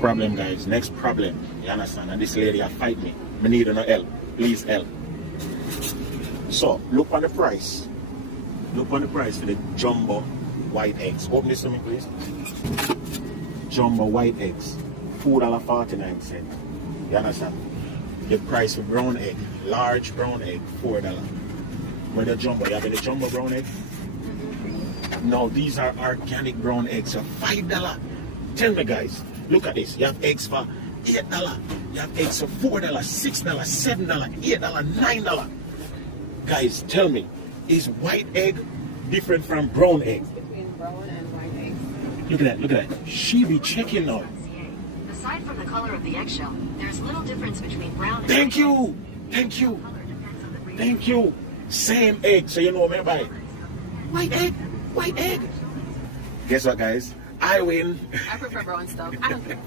Problem, guys. Next problem. You understand? And this lady fight me. Me need no help. Please help. So, look on the price. Look on the price for the jumbo white eggs. Open this to me, please. Jumbo white eggs. $4.49. You understand? The price for brown egg. Large brown egg. $4. With the jumbo. You have the jumbo brown egg? No, these are organic brown eggs. So $5. Tell me, guys. Look at this. You have eggs for $8. You have eggs for $4, $6, $7, $8, $9. Guys, tell me, is white egg different from brown egg? Between brown and white eggs. Look at that, look at that. She be checking now. Aside from the color of the eggshell, there's little difference between brown and Thank you, thank you, thank you. Same egg, so you know me by white egg, white egg. Guess what, guys? I win. I prefer brown stuff. I don't care.